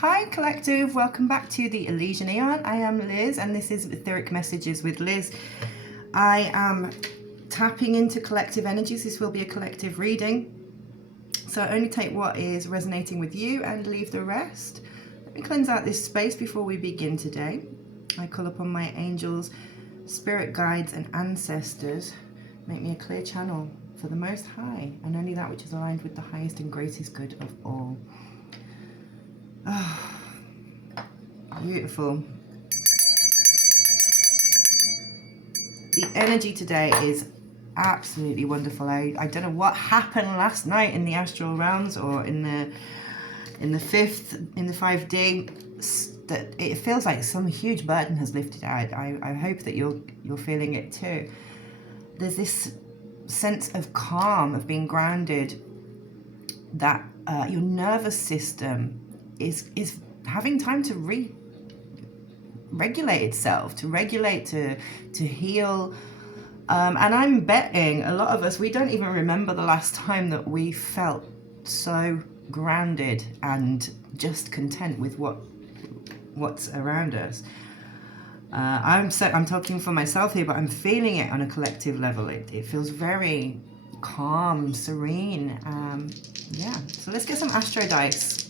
Hi Collective, welcome back to the Elizian Aeon. I am Liz and this is Etheric Messages with Liz. I am tapping into collective energies. This will be a collective reading. So only take what is resonating with you and leave the rest. Let me cleanse out this space before we begin today. I call upon my angels, spirit guides and ancestors. Make me a clear channel for the Most High and only that which is aligned with the highest and greatest good of all. Oh, beautiful. The energy today is absolutely wonderful. I don't know what happened last night in the astral realms or in the 5D, that it feels like some huge burden has lifted out. I hope that you're feeling it too. There's this sense of calm, of being grounded, that your nervous system is having time to regulate itself, to regulate, to heal. And I'm betting a lot of us, we don't even remember the last time that we felt so grounded and just content with what's around us. I'm talking for myself here, but I'm feeling it on a collective level. It feels very calm, serene. Yeah, so let's get some astro dice.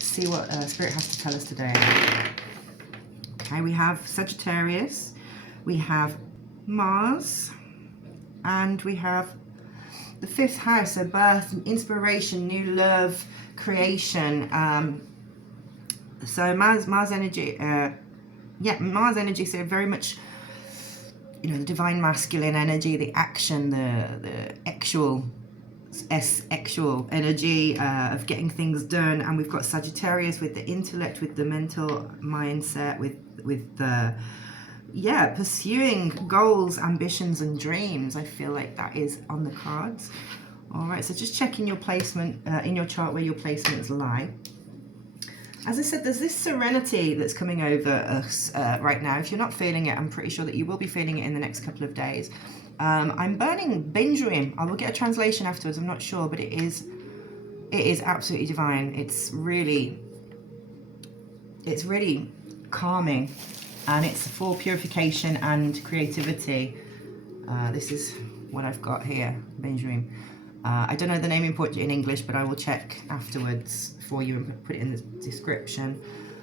See what Spirit has to tell us today. Okay, we have Sagittarius, we have Mars, and we have the 5th house, so birth, inspiration, new love, creation. So Mars energy, Mars energy, so very much, you know, the divine masculine energy, the action, the actual energy of getting things done. And we've got Sagittarius with the intellect, with the mental mindset, with the pursuing goals, ambitions and dreams. I feel like that is on the cards. All right, so just checking your placement in your chart, where your placements lie. As I said, there's this serenity that's coming over us right now. If you're not feeling it, I'm pretty sure that you will be feeling it in the next couple of days. I'm burning Benjoim. I will get a translation afterwards, I'm not sure, but it is absolutely divine. It's really calming, and it's for purification and creativity. This is what I've got here, Benjoim. I don't know the name in English, but I will check afterwards for you and put it in the description.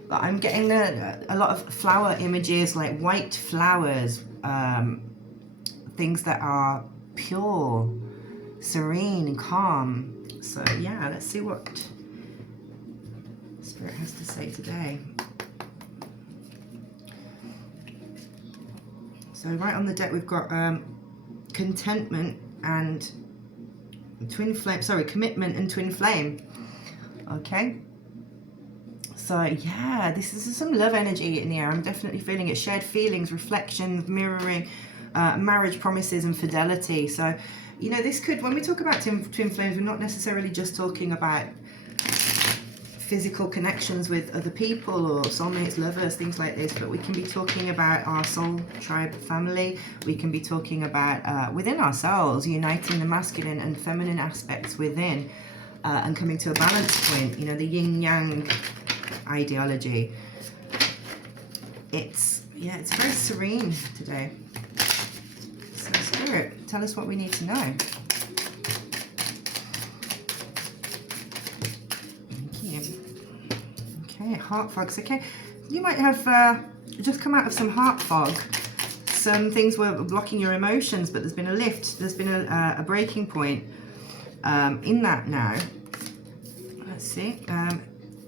But I'm getting a lot of flower images, like white flowers, things that are pure, serene, and calm. So yeah, let's see what Spirit has to say today. So right on the deck we've got contentment and twin flame, commitment and twin flame. Okay, so yeah, this is some love energy in the air. I'm definitely feeling it. Shared feelings, reflections, mirroring, marriage promises and fidelity. So, you know, this could, when we talk about twin flames, we're not necessarily just talking about physical connections with other people or soulmates, lovers, things like this, but we can be talking about our soul tribe family. We can be talking about within ourselves, uniting the masculine and feminine aspects within, and coming to a balance point, you know, the yin yang ideology. It's very serene today. So Spirit, tell us what we need to know. Okay, heart fogs. Okay, you might have just come out of some heart fog. Some things were blocking your emotions, but there's been a lift. There's been a breaking point in that now. Let's see.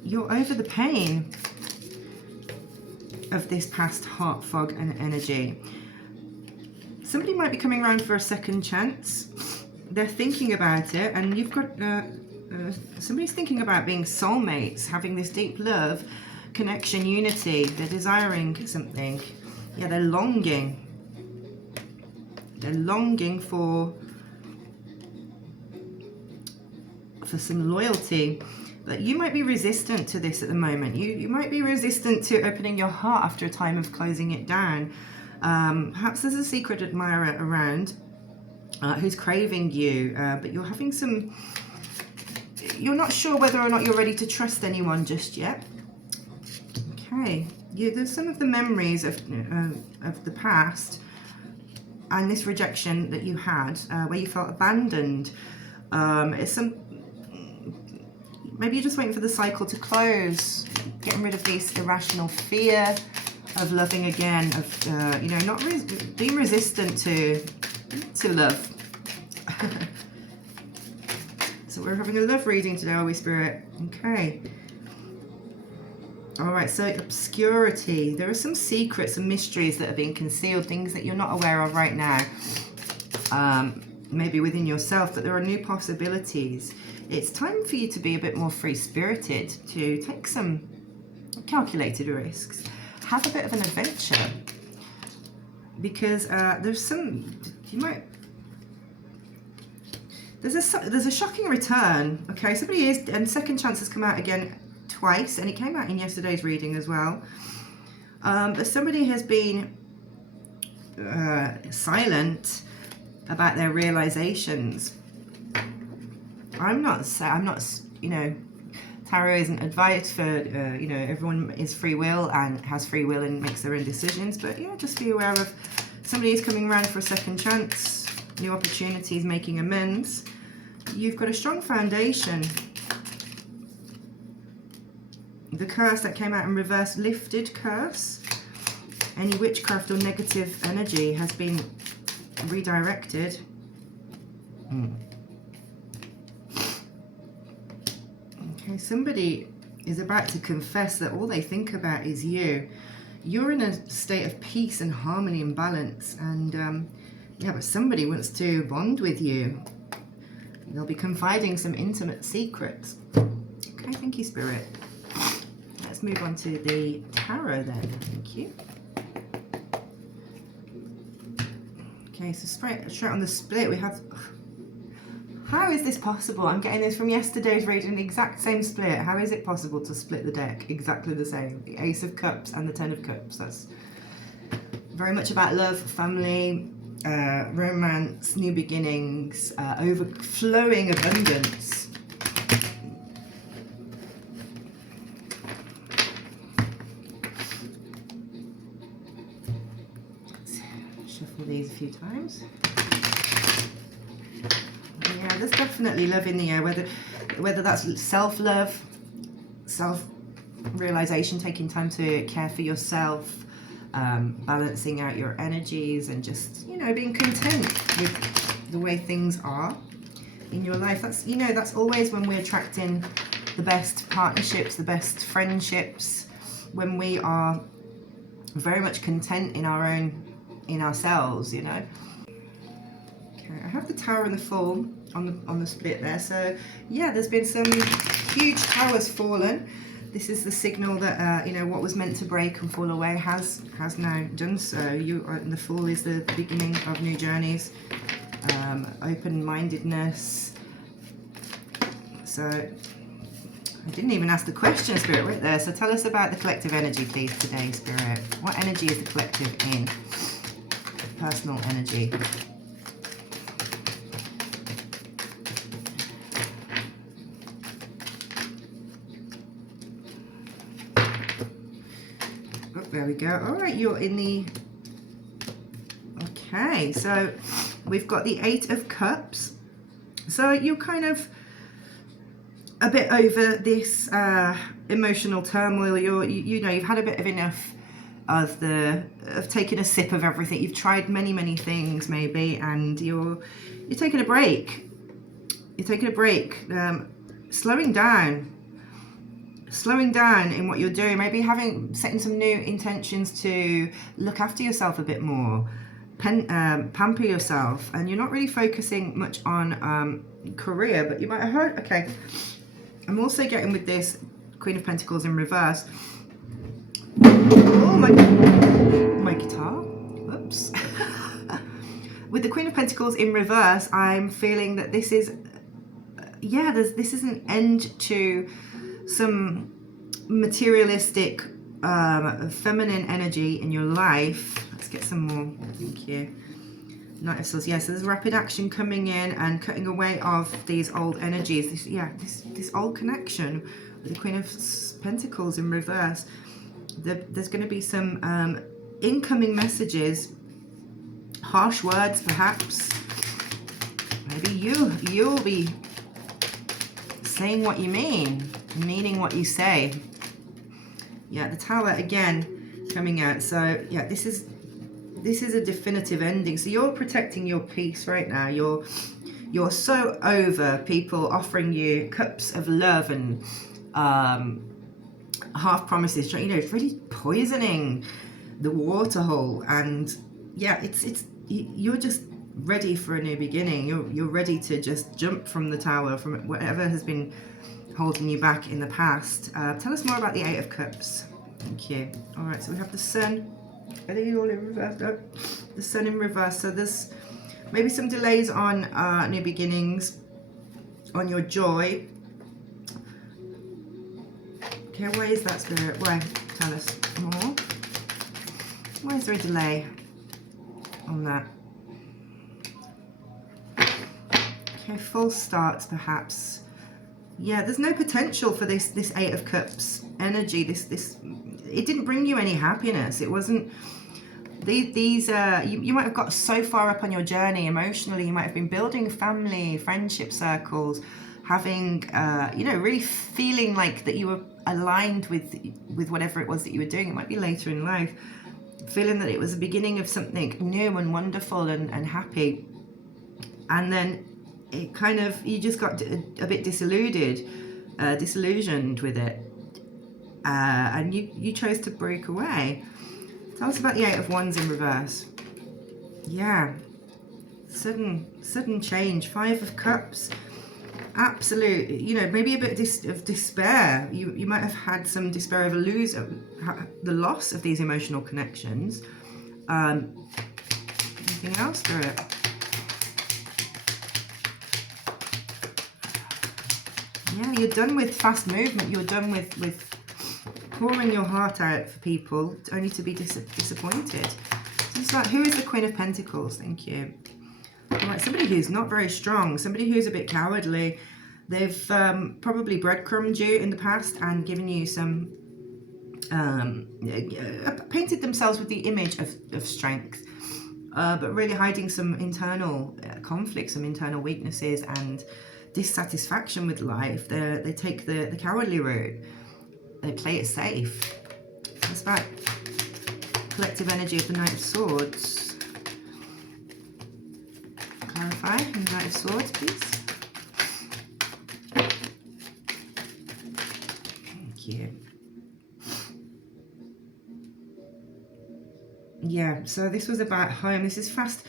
You're over the pain of this past heart fog and energy. Somebody might be coming around for a second chance. They're thinking about it, and you've got somebody's thinking about being soulmates, having this deep love, connection, unity. They're desiring something. Yeah, they're longing. They're longing for some loyalty. But you might be resistant to this at the moment. You might be resistant to opening your heart after a time of closing it down. Perhaps there's a secret admirer around who's craving you, but you're having some... You're not sure whether or not you're ready to trust anyone just yet. Okay, there's some of the memories of the past and this rejection that you had, where you felt abandoned. It's maybe you're just waiting for the cycle to close, getting rid of this irrational fear of loving again, of not being resistant to love. So we're having a love reading today, Holy Spirit. Okay. All right, so obscurity. There are some secrets and mysteries that are being concealed, things that you're not aware of right now, maybe within yourself, but there are new possibilities. It's time for you to be a bit more free-spirited, to take some calculated risks, have a bit of an adventure, because there's a shocking return. Okay, somebody is, and second chance has come out again twice, and it came out in yesterday's reading as well. But somebody has been silent about their realizations. I'm not, tarot isn't advice for, everyone is free will and has free will and makes their own decisions. But yeah, just be aware of somebody who's coming around for a second chance, new opportunities, making amends. You've got a strong foundation. The curse that came out in reverse, lifted curse. Any witchcraft or negative energy has been redirected. Okay, somebody is about to confess that all they think about is you. You're in a state of peace and harmony and balance, and but somebody wants to bond with you. They'll be confiding some intimate secrets. Okay, thank you, Spirit. Let's move on to the tarot then. Thank you. Okay, so straight on the split we have... How is this possible? I'm getting this from yesterday's reading, the exact same split. How is it possible to split the deck exactly the same? The Ace of Cups and the Ten of Cups. That's very much about love, family, romance, new beginnings, overflowing abundance. Shuffle these a few times. Yeah, there's definitely love in the air, whether that's self-love, self-realization, taking time to care for yourself, balancing out your energies, and just, being content with the way things are in your life. That's always when we're attracting the best partnerships, the best friendships, when we are very much content in ourselves, Okay, I have the Tower and the Fool on the split there. So yeah, there's been some huge towers fallen. This is the signal that what was meant to break and fall away has now done so. The Fool is the beginning of new journeys, open-mindedness. So I didn't even ask the question, Spirit, right there. So tell us about the collective energy, please, today, Spirit. What energy is the collective in? Personal energy. There we go. All right, you're in the... Okay, so we've got the Eight of Cups. So you're kind of a bit over this emotional turmoil. You've had a bit of enough of taking a sip of everything. You've tried many things maybe, and you're taking a break. You're taking a break, slowing down in what you're doing, maybe setting some new intentions to look after yourself a bit more, pamper yourself, and you're not really focusing much on career, but you might have heard. Okay, I'm also getting with this Queen of Pentacles in reverse. Oh my guitar, whoops. With the Queen of Pentacles in reverse, I'm feeling that this is an end to some materialistic feminine energy in your life. Let's get some more. Thank you. Knight of Swords. Yeah, so there's rapid action coming in and cutting away of these old energies. This old connection with the Queen of Pentacles in reverse. There's going to be some incoming messages, harsh words perhaps. Maybe you'll be saying what you mean, meaning what you say. Yeah, the Tower again coming out. So yeah, this is a definitive ending. So you're protecting your peace right now. You're so over people offering you cups of love and half promises, you know, it's really poisoning the water hole. And yeah, you're just ready for a new beginning. You're ready to just jump from the tower, from whatever has been holding you back in the past. Tell us more about the Eight of Cups. Thank you. All right, so we have the Sun. Are they all in reverse? No, the Sun in reverse. So there's maybe some delays on new beginnings, on your joy. Okay, why is that, Spirit? Why? Tell us more. Why is there a delay on that? Okay, false starts perhaps. Yeah, there's no potential for this Eight of Cups energy. It didn't bring you any happiness. It wasn't. You might have got so far up on your journey emotionally. You might have been building family, friendship circles, having, you know, really feeling like that you were aligned with whatever it was that you were doing. It might be later in life, feeling that it was the beginning of something new and wonderful and happy. And then it kind of, you just got a bit disillusioned with it. And you chose to break away. Tell us about the Eight of Wands in reverse. Yeah, sudden change. Five of Cups. Absolute, you know, maybe a bit of despair. You might have had some despair over the loss of these emotional connections. Anything else, Spirit? Yeah, you're done with fast movement. You're done with pouring your heart out for people only to be disappointed. So it's like, who is the Queen of Pentacles? Thank you. All right, somebody who's not very strong, somebody who's a bit cowardly. They've probably breadcrumbed you in the past and given you some, painted themselves with the image of strength, but really hiding some internal conflicts, some internal weaknesses and dissatisfaction with life. They take the cowardly route. They play it safe. That's right. Collective energy of the Knight of Swords. Clarify the Knight of Swords, please. Thank you. Yeah, so this was about home. This is fast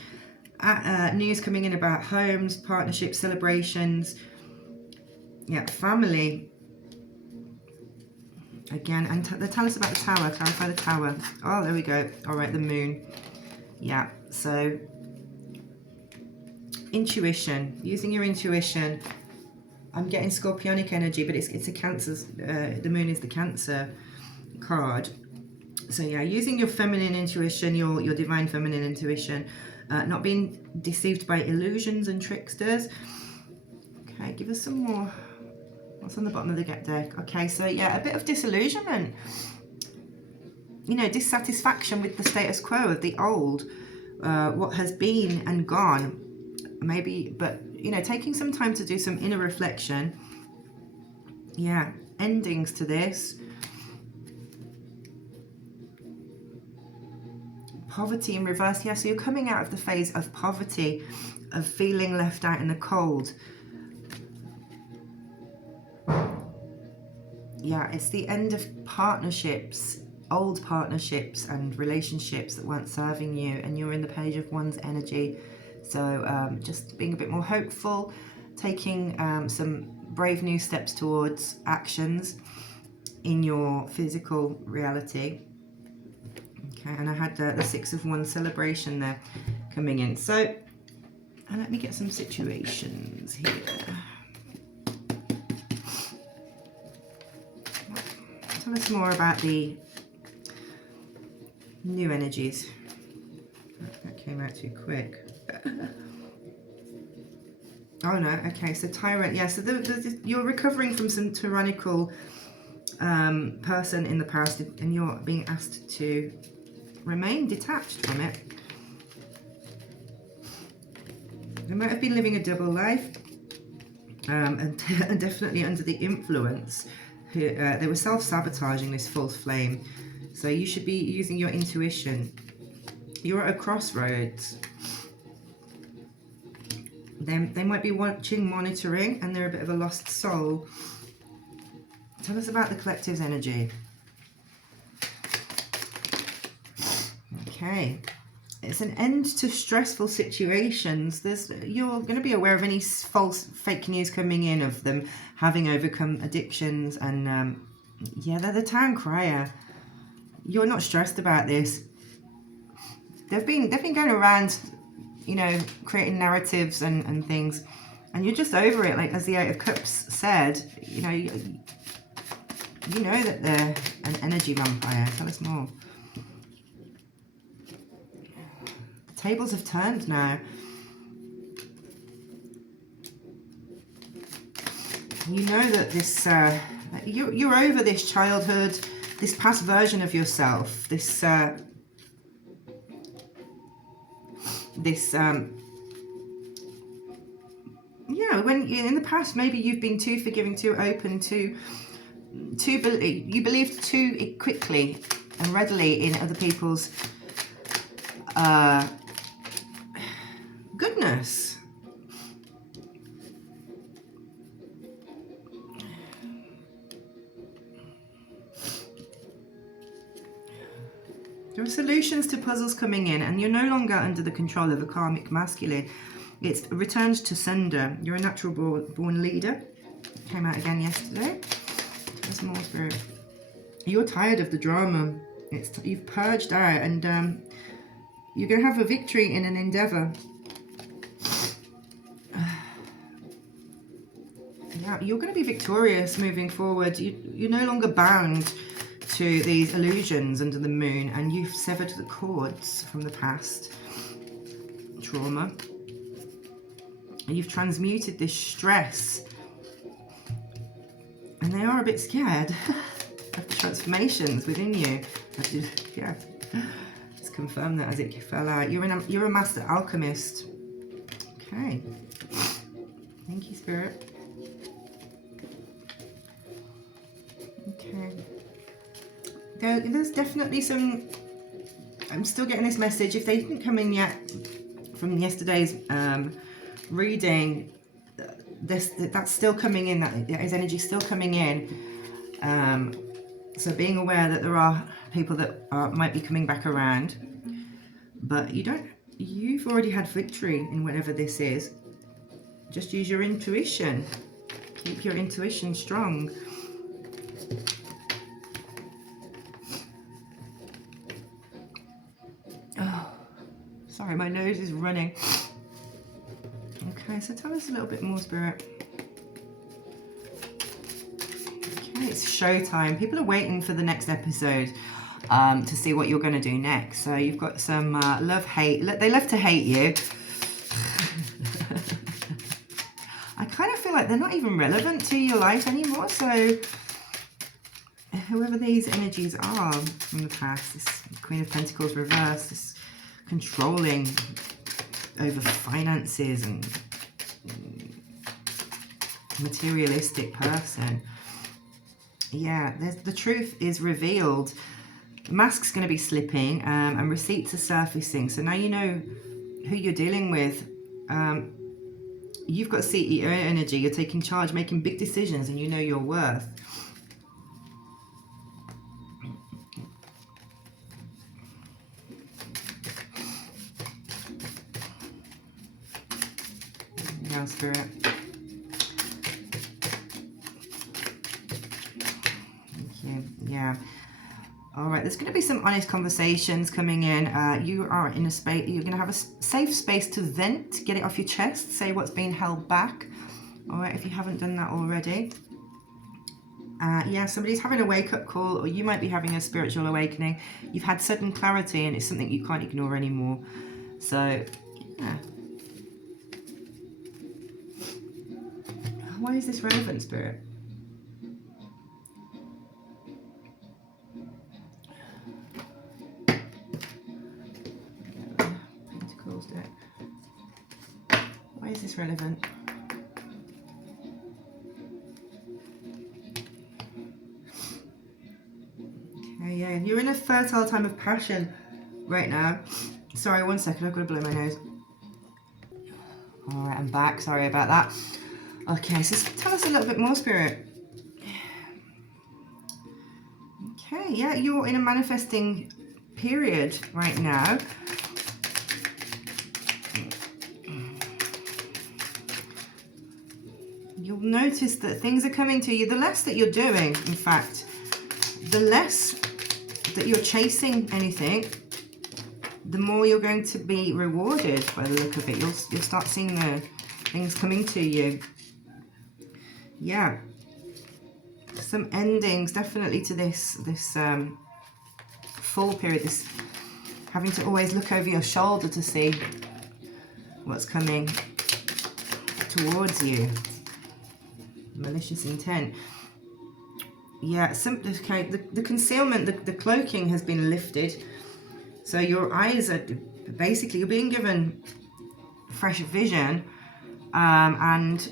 news coming in about homes, partnerships, celebrations. Yeah, family. Again, and tell us about the Tower. Clarify the Tower. Oh, there we go. All right, the Moon. Yeah, so intuition, using your intuition. I'm getting Scorpionic energy, but it's a Cancer. The Moon is the Cancer card. So yeah, using your feminine intuition, your divine feminine intuition, not being deceived by illusions and tricksters. Okay, give us some more. What's on the bottom of the deck? Okay, so yeah, a bit of disillusionment. You know, dissatisfaction with the status quo of the old, what has been and gone. Maybe, but you know, taking some time to do some inner reflection. Yeah, endings to this. Poverty in reverse. Yeah, so you're coming out of the phase of poverty, of feeling left out in the cold. Yeah, it's the end of partnerships, old partnerships and relationships that weren't serving you, and you're in the Page of Wands energy. So just being a bit more hopeful, taking some brave new steps towards actions in your physical reality. Okay, and I had the Six of Wands celebration there coming in. So let me get some situations here. Tell us more about the new energies. That came out too quick. Oh no, okay, so Tyrant, yeah, so you're recovering from some tyrannical person in the past, and you're being asked to remain detached from it. They might have been living a double life, and definitely under the influence. They were self-sabotaging this false flame. So you should be using your intuition. You're at a crossroads. They might be watching, monitoring, and they're a bit of a lost soul. Tell us about the collective's energy. Okay. It's an end to stressful situations. You're going to be aware of any false, fake news coming in of them having overcome addictions. And yeah, they're the town crier. You're not stressed about this. They've been going around, you know, creating narratives and things, and you're just over it. Like as the Eight of Cups said, you know that they're an energy vampire. Tell us more. The tables have turned now. You know that this you're over this childhood, this past version of yourself, this yeah, when in the past maybe you've been too forgiving, too open, you believed too quickly and readily in other people's goodness. There are solutions to puzzles coming in, and you're no longer under the control of a karmic masculine. It's returned to sender. You're a natural born leader. Came out again yesterday. There's more, Spirit. You're tired of the drama. You've purged out, and you're going to have a victory in an endeavor. Yeah, you're going to be victorious moving forward. You're no longer bound to these illusions under the moon, and you've severed the cords from the past trauma. And you've transmuted this stress, and they are a bit scared of the transformations within you. Yeah, let's confirm that as it fell out. You're a master alchemist. Okay, thank you, Spirit. Okay. There's definitely some, I'm still getting this message, if they didn't come in yet from yesterday's reading, that's still coming in, that is energy still coming in. So being aware that there are people that might be coming back around, but you've already had victory in whatever this is. Just use your intuition. Keep your intuition strong. Sorry, my nose is running. Okay, so tell us a little bit more, Spirit. Okay, it's showtime. People are waiting for the next episode to see what you're going to do next. So you've got some love-hate. They love to hate you. I kind of feel like they're not even relevant to your life anymore. So whoever these energies are from the past, this Queen of Pentacles reversed, this controlling over finances and materialistic person. Yeah, the truth is revealed. The mask's going to be slipping, and receipts are surfacing. So now you know who you're dealing with. You've got CEO energy. You're taking charge, making big decisions, and you know your worth. Now, Spirit. Thank you. Yeah. All right. There's going to be some honest conversations coming in. You are in a space. You're going to have a safe space to vent, get it off your chest, say what's being held back. All right. If you haven't done that already. Yeah, somebody's having a wake-up call, or you might be having a spiritual awakening. You've had sudden clarity, and it's something you can't ignore anymore. So, yeah. Why is this relevant, Spirit? relevant. Okay, yeah, you're in a fertile time of passion right now. Sorry, one second, I've got to blow my nose. All right, I'm back. Sorry about that. Okay, so tell us a little bit more, Spirit. Okay, yeah, you're in a manifesting period right now. You'll notice that things are coming to you. The less that you're doing, in fact, the less that you're chasing anything, the more you're going to be rewarded by the look of it. You'll start seeing the things coming to you. Yeah. Some endings definitely to this fall period, this having to always look over your shoulder to see what's coming towards you. Malicious intent. Yeah, okay, the concealment, the cloaking has been lifted. So your eyes are basically, you're being given fresh vision, and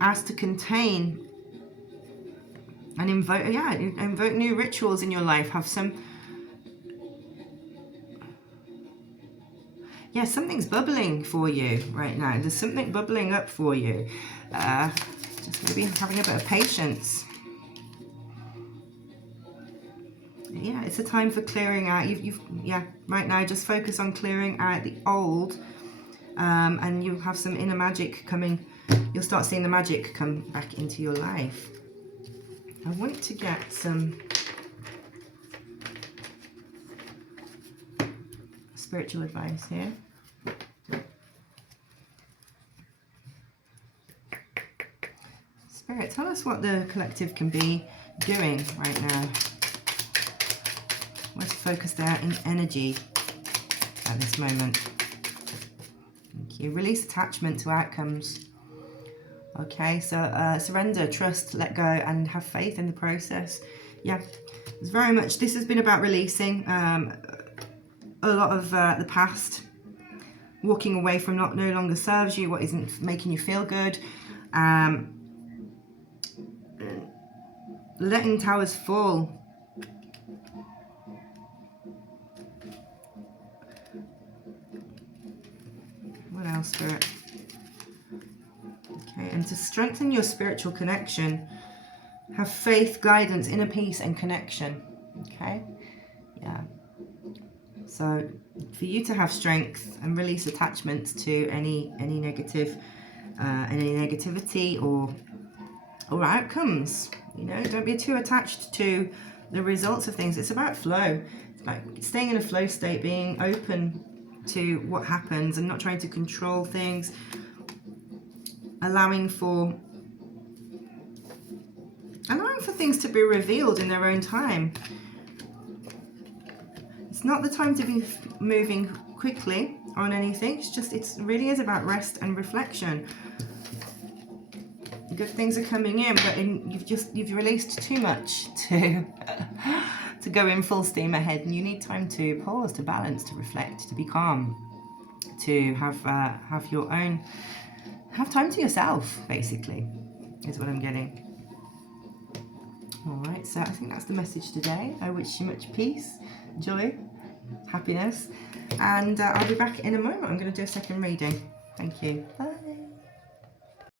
asked to contain and invoke new rituals in your life. Have some, yeah, something's bubbling for you right now. There's something bubbling up for you. Just maybe having a bit of patience. Yeah, it's a time for clearing out. Yeah, right now just focus on clearing out the old, and you'll have some inner magic coming. You'll start seeing the magic come back into your life. I want to get some spiritual advice here. Spirit, tell us what the collective can be doing right now. Let's focus their energy at this moment. Thank you. Release attachment to outcomes. Okay, so surrender, trust, let go, and have faith in the process. Yeah, it's very much, this has been about releasing a lot of the past, walking away from what no longer serves you, what isn't making you feel good, letting towers fall. What else, Spirit? Okay, and to strengthen your spiritual connection, have faith, guidance, inner peace, and connection. Okay, yeah. So for you to have strength and release attachments to any negativity or outcomes. You know, don't be too attached to the results of things. It's about flow. It's about staying in a flow state, being open to what happens and not trying to control things, allowing for things to be revealed in their own time. It's not the time to be moving quickly on anything. It really is about rest and reflection. Good things are coming in, but you've released too much to go in full steam ahead, and you need time to pause, to balance, to reflect, to be calm, to have time to yourself, basically, is what I'm getting. All right, so I think that's the message today. I wish you much peace, joy, happiness, and I'll be back in a moment. I'm going to do a second reading. Thank you. Bye.